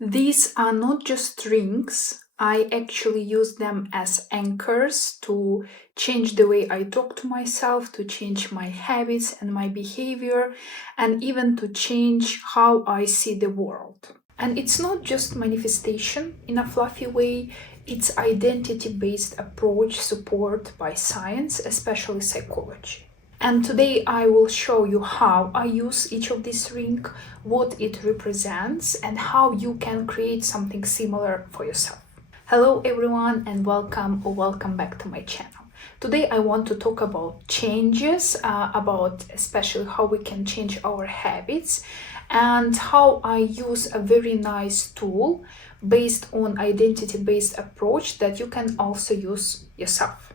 These are not just rings. I actually use them as anchors to change the way I talk to myself, to change my habits and my behavior, and even to change how I see the world. And it's not just manifestation in a fluffy way, it's identity based approach supported by science, especially psychology. And today I will show you how I use each of these rings, what it represents, and how you can create something similar for yourself. Hello everyone and welcome back to my channel. Today I want to talk about changes, about especially how we can change our habits and how I use a very nice tool based on identity-based approach that you can also use yourself.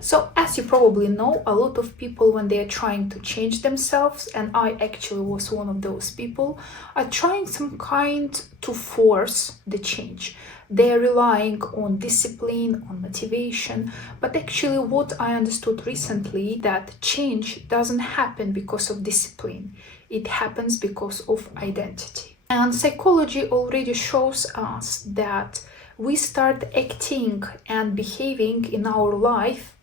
So, as you probably know, a lot of people, when they are trying to change themselves, and I actually was one of those people, are trying some kind to force the change. They are relying on discipline, on motivation, but actually what I understood recently that change doesn't happen because of discipline. It happens because of identity. And psychology already shows us that we start acting and behaving in our life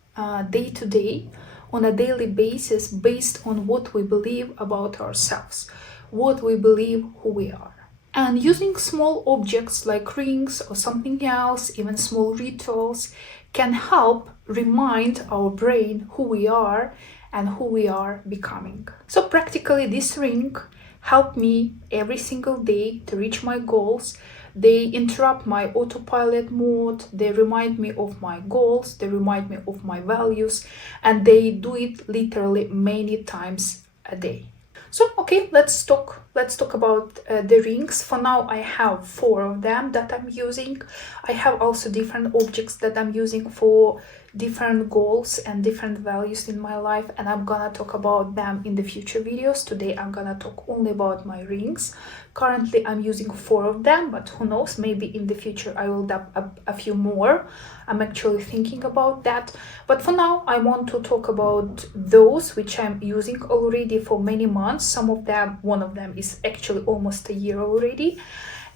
day to day on a daily basis based on what we believe about ourselves, what we believe who we are. And using small objects like rings or something else, even small rituals, can help remind our brain who we are and who we are becoming. So practically this ring helped me every single day to reach my goals. They interrupt my autopilot mode, they remind me of my goals, they remind me of my values, and they do it literally many times a day. So, okay, let's talk about the rings. For now, I have 4 of them that I'm using. I have also different objects that I'm using for different goals and different values in my life, and I'm gonna talk about them in the future videos. Today I'm gonna talk only about my rings. Currently I'm using 4 of them, but who knows, maybe in the future I will add a few more. I'm actually thinking about that, but for now I want to talk about those which I'm using already for many months. Some of them, one of them is actually almost a year already,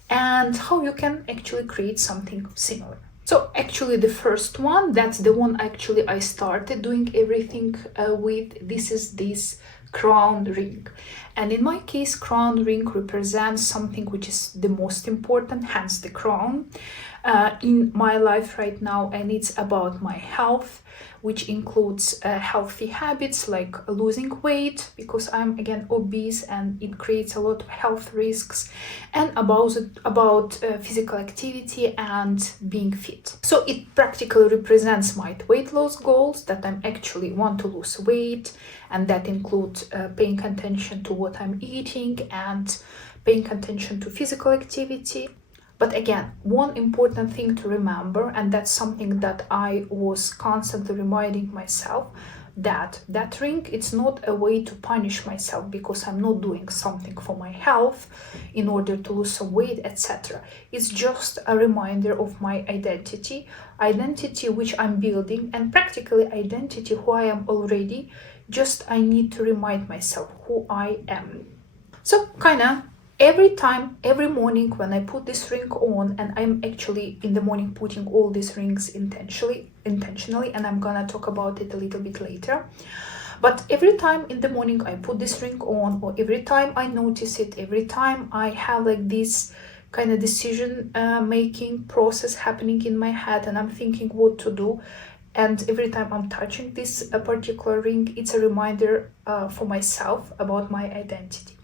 and how you can actually create something similar. So actually the first one, that's the one actually I started doing everything with. This is this crown ring. And in my case, crown ring represents something which is the most important, hence the crown, in my life right now. And it's about my health, which includes healthy habits like losing weight, because I'm again obese and it creates a lot of health risks, and about physical activity and being fit. So it practically represents my weight loss goals, that I'm actually want to lose weight, and that includes paying attention to what I'm eating and paying attention to physical activity. But again, one important thing to remember, and that's something that I was constantly reminding myself, that ring, it's not a way to punish myself because I'm not doing something for my health in order to lose some weight, etc. It's just a reminder of my identity which I'm building, and practically identity who I am already, just I need to remind myself who I am. So kinda every morning when I put this ring on, and I'm actually in the morning putting all these rings intentionally, and I'm gonna talk about it a little bit later. But every time in the morning I put this ring on, or every time I notice it, every time I have like this kind of decision making process happening in my head, and I'm thinking what to do, and every time I'm touching this particular ring, it's a reminder for myself about my identity.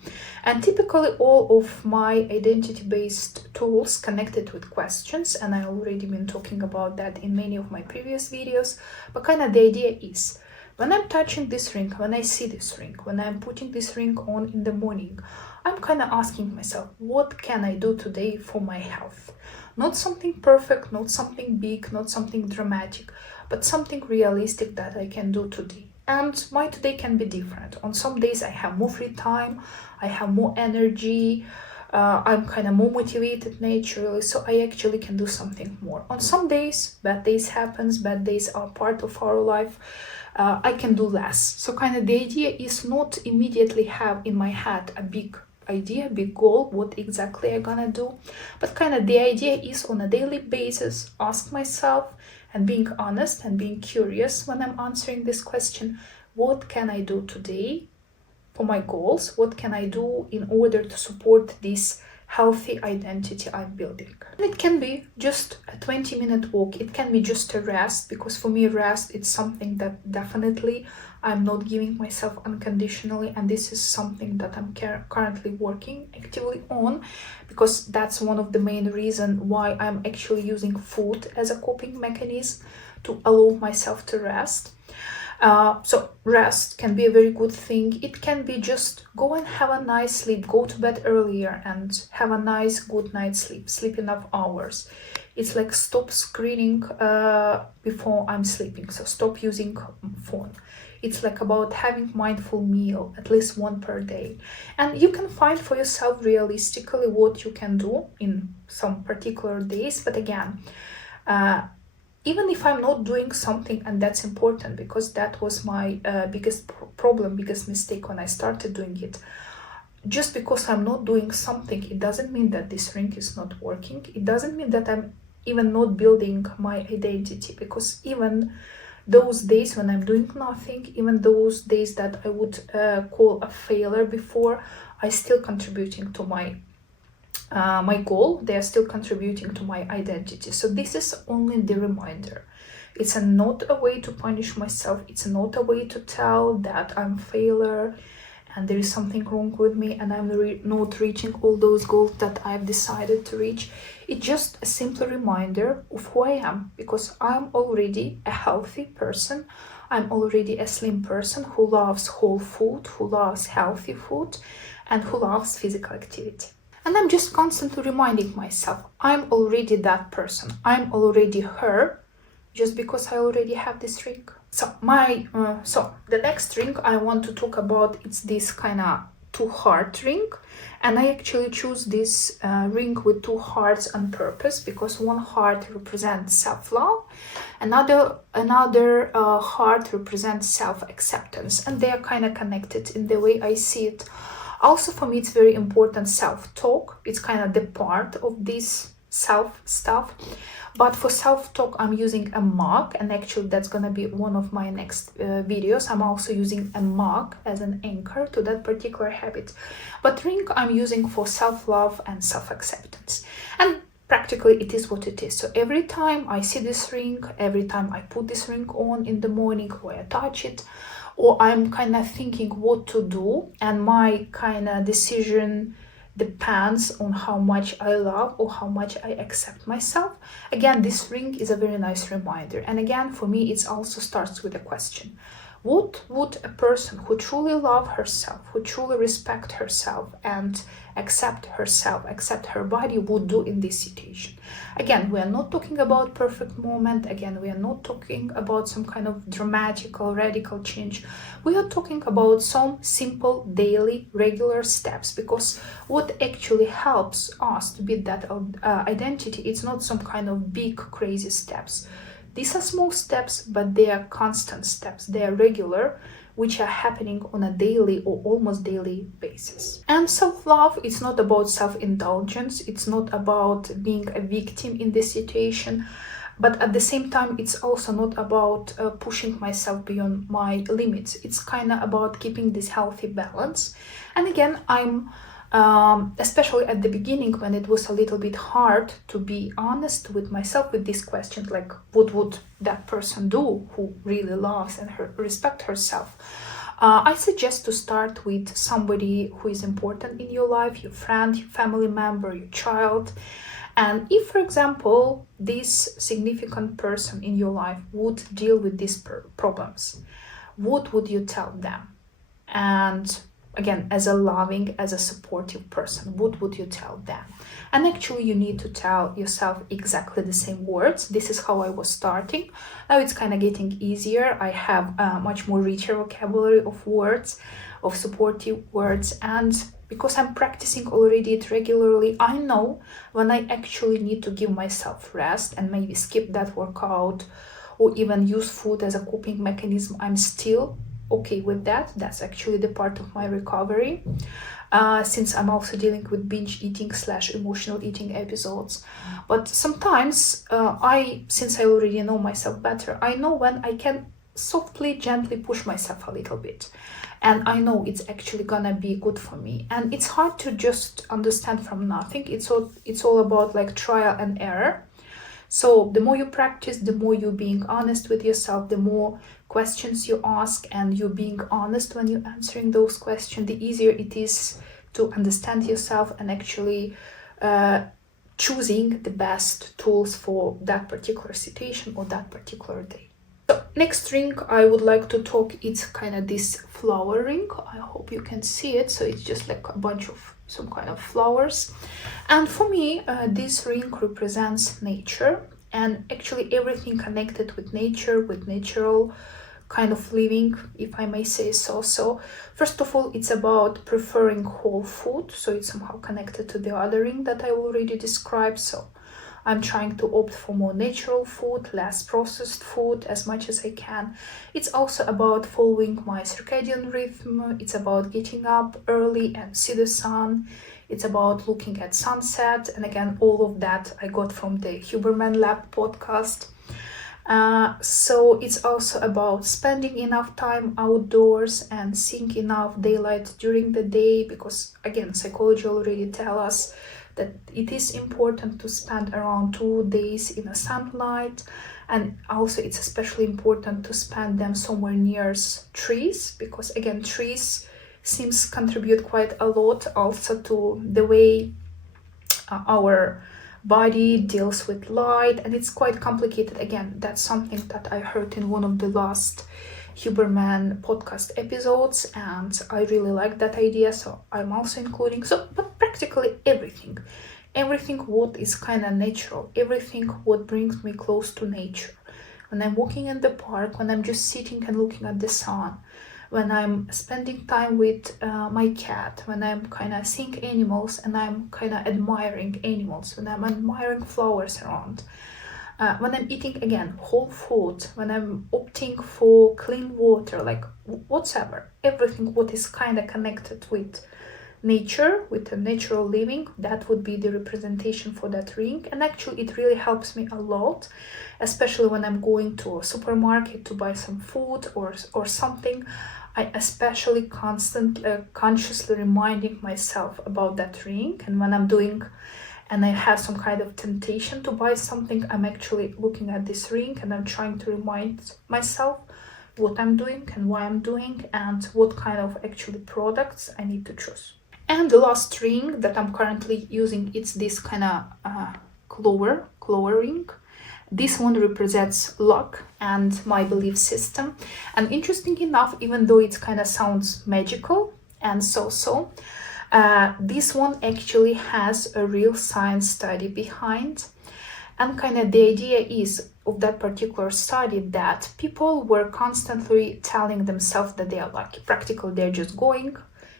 And typically all of my identity-based tools connected with questions, and I already been talking about that in many of my previous videos, but kind of the idea is, when I'm touching this ring, when I see this ring, when I'm putting this ring on in the morning, I'm kind of asking myself, what can I do today for my health? Not something perfect, not something big, not something dramatic, but something realistic that I can do today. And my today can be different. On some days I have more free time, I have more energy, I'm kind of more motivated naturally, so I actually can do something more. On some days, bad days happens, bad days are part of our life, I can do less. So kind of the idea is not immediately have in my head a big idea, big goal, what exactly I'm gonna do. But kind of the idea is on a daily basis, ask myself and being honest and being curious when I'm answering this question, what can I do today for my goals? What can I do in order to support this healthy identity I'm building? And it can be just a 20-minute walk. It can be just a rest, because for me, rest it's something that definitely I'm not giving myself unconditionally, and this is something that I'm currently working actively on, because that's one of the main reasons why I'm actually using food as a coping mechanism to allow myself to rest. So rest can be a very good thing. It can be just go and have a nice sleep, go to bed earlier and have a nice good night's sleep, sleep enough hours. It's like stop screening before I'm sleeping, so stop using phone. It's like about having mindful meal, at least one per day. And you can find for yourself realistically what you can do in some particular days. But again, even if I'm not doing something, and that's important because that was my biggest problem, biggest mistake when I started doing it. Just because I'm not doing something, it doesn't mean that this ring is not working. It doesn't mean that I'm even not building my identity, because even those days when I'm doing nothing, even those days that I would call a failure before, I still contributing to my goal. They are still contributing to my identity. So this is only the reminder. It's not a way to punish myself. It's not a way to tell that I'm a failure and there is something wrong with me and I'm not reaching all those goals that I've decided to reach. It's just a simple reminder of who I am, because I'm already a healthy person. I'm already a slim person who loves whole food, who loves healthy food, and who loves physical activity. And I'm just constantly reminding myself, I'm already that person. I'm already her, just because I already have this ring. So the next ring I want to talk about, it's this kind of 2 heart ring. And I actually choose this ring with 2 hearts on purpose, because one heart represents self-love, another heart represents self-acceptance, and they are kind of connected in the way I see it. Also, for me, it's very important self-talk. It's kind of the part of this self stuff. But for self-talk, I'm using a mug, and actually that's gonna be one of my next videos. I'm also using a mug as an anchor to that particular habit. But ring I'm using for self-love and self-acceptance. And practically it is what it is. So every time I see this ring, every time I put this ring on in the morning, or I touch it, or I'm kind of thinking what to do, and my kind of decision depends on how much I love or how much I accept myself. Again, this ring is a very nice reminder. And again, for me, it also starts with a question. What would a person who truly loves herself, who truly respects herself and accept her body, would do in this situation? Again, we are not talking about perfect moment. Again, we are not talking about some kind of dramatic or radical change. We are talking about some simple, daily, regular steps, because what actually helps us to build that identity, it's not some kind of big, crazy steps. These are small steps, but they are constant steps. They are regular, which are happening on a daily or almost daily basis. And self-love, it's not about self-indulgence. It's not about being a victim in this situation. But at the same time, it's also not about pushing myself beyond my limits. It's kind of about keeping this healthy balance. And again, I'm especially at the beginning, when it was a little bit hard to be honest with myself with this question, like what would that person do who really loves and respect herself? I suggest to start with somebody who is important in your life, your friend, your family member, your child. And if, for example, this significant person in your life would deal with these problems, what would you tell them? And again, as a loving, as a supportive person, what would you tell them? And actually, you need to tell yourself exactly the same words. This is how I was starting. Now it's kind of getting easier. I have a much more richer vocabulary of words, of supportive words. And because I'm practicing already it regularly, I know when I actually need to give myself rest and maybe skip that workout, or even use food as a coping mechanism, I'm still okay with that. That's actually the part of my recovery. since I'm also dealing with binge eating / emotional eating episodes. But sometimes since I already know myself better, I know when I can softly, gently push myself a little bit. And I know it's actually gonna be good for me. And it's hard to just understand from nothing. It's all about like trial and error. So the more you practice, the more you being honest with yourself, the more questions you ask, and you being honest when you're answering those questions, the easier it is to understand yourself and actually choosing the best tools for that particular situation or that particular day. So next ring I would like to talk, it's kind of this flower ring. I hope you can see it. So it's just like a bunch of some kind of flowers. And for me, this ring represents nature, and actually everything connected with nature, with natural kind of living, if I may say so. So first of all, it's about preferring whole food. So it's somehow connected to the other ring that I already described. So I'm trying to opt for more natural food, less processed food as much as I can. It's also about following my circadian rhythm. It's about getting up early and see the sun. It's about looking at sunset. And again, all of that I got from the Huberman Lab podcast. So it's also about spending enough time outdoors and seeing enough daylight during the day, because again, psychology already tells us that it is important to spend around 2 days in the sunlight, and also it's especially important to spend them somewhere near trees, because again, trees seems contribute quite a lot also to the way our body deals with light, and it's quite complicated. Again, that's something that I heard in one of the last Huberman podcast episodes, and I really like that idea, so I'm also including. So but practically everything what is kind of natural, everything what brings me close to nature. When I'm walking in the park, when I'm just sitting and looking at the sun, when I'm spending time with my cat, when I'm kind of seeing animals and I'm kind of admiring animals, when I'm admiring flowers around, when I'm eating again whole food, when I'm opting for clean water, like whatever, everything what is kind of connected with nature, with a natural living, that would be the representation for that ring. And actually it really helps me a lot, especially when I'm going to a supermarket to buy some food or something. I especially consciously reminding myself about that ring, and when I'm doing and I have some kind of temptation to buy something, I'm actually looking at this ring and I'm trying to remind myself what I'm doing and why I'm doing and what kind of actually products I need to choose. And the last ring that I'm currently using, it's this kind of clover ring. This one represents luck and my belief system. And interesting enough, even though it kind of sounds magical and so, this one actually has a real science study behind. And kind of the idea is of that particular study that people were constantly telling themselves that they are lucky. Practically, they're just going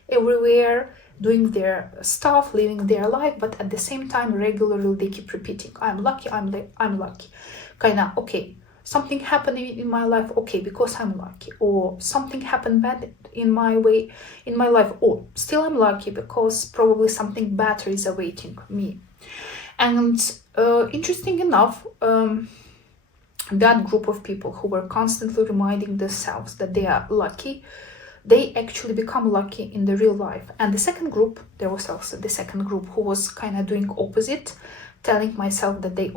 everywhere, doing their stuff, living their life, but at the same time, regularly they keep repeating, I'm lucky, I'm lucky. Kind of, okay, something happened in my life, okay, because I'm lucky, or something happened bad in my life, or still I'm lucky because probably something better is awaiting me. And interesting enough, that group of people who were constantly reminding themselves that they are lucky, they actually become lucky in the real life. And the second group, there was also the second group who was kind of doing opposite, telling themselves that they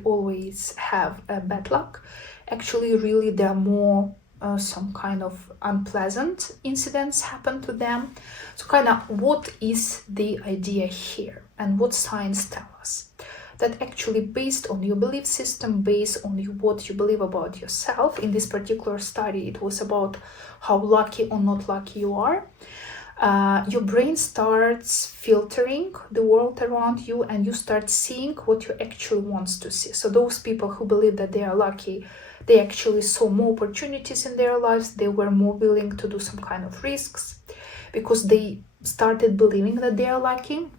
always have bad luck. Actually, really, there are more some kind of unpleasant incidents happen to them. So kind of what is the idea here and what science tells us? That actually based on your belief system, based on what you believe about yourself, in this particular study, it was about how lucky or not lucky you are. Your brain starts filtering the world around you and you start seeing what you actually want to see. So those people who believe that they are lucky, they actually saw more opportunities in their lives. They were more willing to do some kind of risks because they started believing that they are lucky.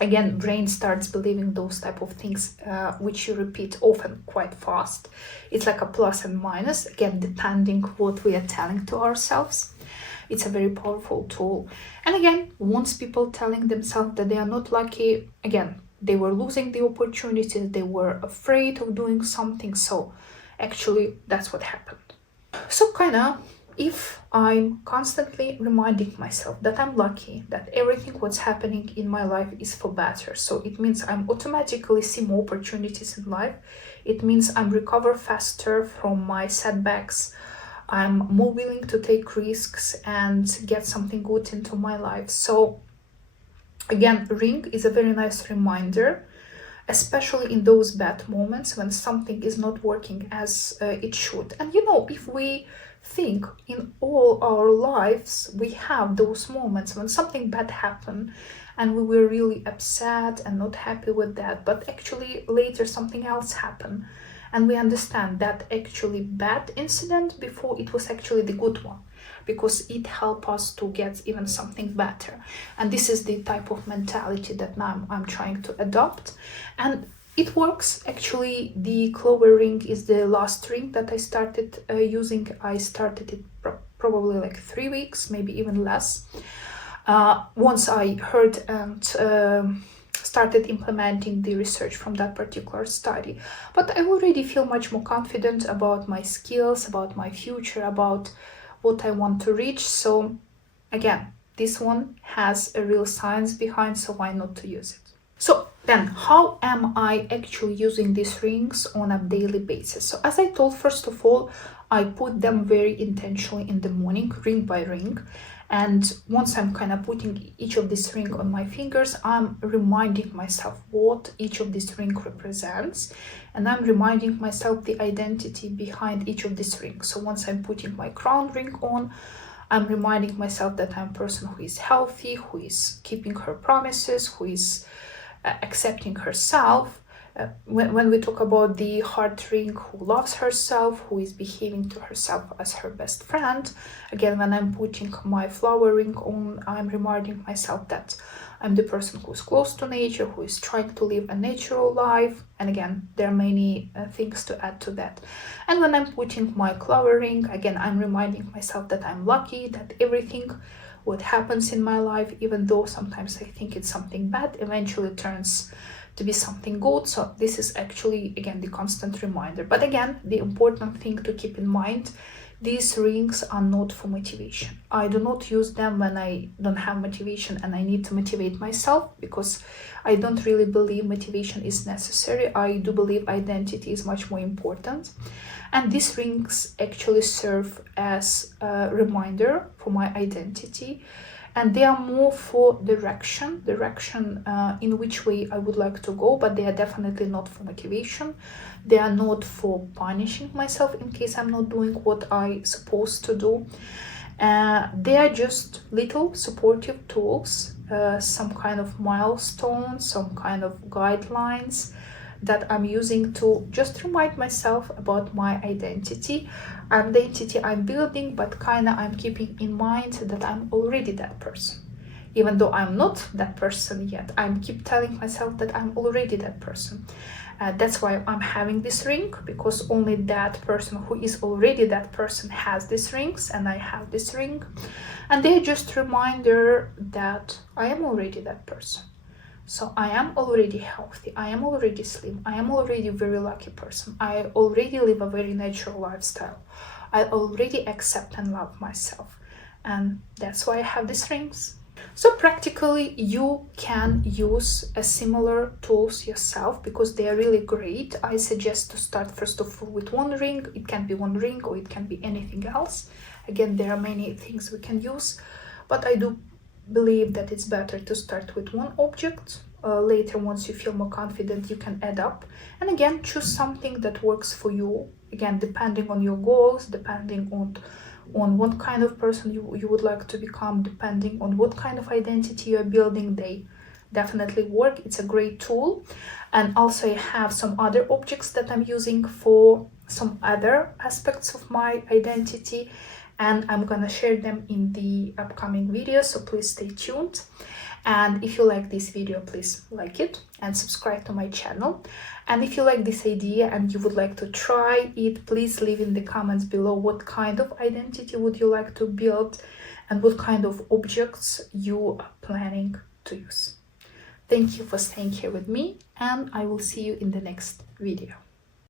Again, brain starts believing those type of things, which you repeat often quite fast. It's like a plus and minus, again, depending what we are telling to ourselves. It's a very powerful tool. And again, once people telling themselves that they are not lucky, again, they were losing the opportunities, they were afraid of doing something. So actually, that's what happened. So kind of, if I'm constantly reminding myself that I'm lucky, that everything what's happening in my life is for better, so it means I'm automatically see more opportunities in life. It means I'm recover faster from my setbacks. I'm more willing to take risks and get something good into my life. So again, ring is a very nice reminder, especially in those bad moments when something is not working as it should. And you know, if we think in all our lives, we have those moments when something bad happened and we were really upset and not happy with that, but actually later something else happened and we understand that actually bad incident before it was actually the good one, because it helped us to get even something better. And this is the type of mentality that now I'm trying to adopt, and it works. Actually, the Clover ring is the last ring that I started using. I started it probably like 3 weeks, maybe even less. Once I heard and started implementing the research from that particular study. But I already feel much more confident about my skills, about my future, about what I want to reach. So again, this one has a real science behind, so why not to use it? So then, how am I actually using these rings on a daily basis? So as I told, first of all, I put them very intentionally in the morning, ring by ring. And once I'm kind of putting each of these ring on my fingers, I'm reminding myself what each of these ring represents. And I'm reminding myself the identity behind each of these rings. So once I'm putting my crown ring on, I'm reminding myself that I'm a person who is healthy, who is keeping her promises, who is accepting herself. When we talk about the heart ring, who loves herself, who is behaving to herself as her best friend. Again, when I'm putting my flower ring on, I'm reminding myself that I'm the person who is close to nature, who is trying to live a natural life. And again, there are many things to add to that. And when I'm putting my clover ring, again, I'm reminding myself that I'm lucky, that everything what happens in my life, even though sometimes I think it's something bad, eventually turns to be something good. So this is actually, again, the constant reminder. But again, the important thing to keep in mind, these rings are not for motivation. I do not use them when I don't have motivation and I need to motivate myself, because I don't really believe motivation is necessary. I do believe identity is much more important. And these rings actually serve as a reminder for my identity. And they are more for direction in which way I would like to go, but they are definitely not for motivation. They are not for punishing myself in case I'm not doing what I supposed to do. They are just little supportive tools, some kind of milestones, some kind of guidelines that I'm using to just remind myself about my identity. The identity I'm building, but kind of I'm keeping in mind that I'm already that person. Even though I'm not that person yet, I'm keep telling myself that I'm already that person. That's why I'm having this ring, because only that person who is already that person has these rings, and I have this ring. And they're just a reminder that I am already that person. So I am already healthy, I am already slim, I am already a very lucky person, I already live a very natural lifestyle, I already accept and love myself. And that's why I have these rings. So practically you can use a similar tools yourself, because they are really great. I suggest to start first of all with one ring. It can be one ring or it can be anything else. Again, there are many things we can use, but I do believe that it's better to start with one object. Later, once you feel more confident, you can add up. And again, choose something that works for you. Again, depending on your goals, depending on what kind of person you would like to become, depending on what kind of identity you're building, they definitely work. It's a great tool. And also I have some other objects that I'm using for some other aspects of my identity, and I'm gonna share them in the upcoming video, so please stay tuned. And if you like this video, please like it and subscribe to my channel. And if you like this idea and you would like to try it, please leave in the comments below what kind of identity would you like to build. and what kind of objects you are planning to use. Thank you for staying here with me, and I will see you in the next video.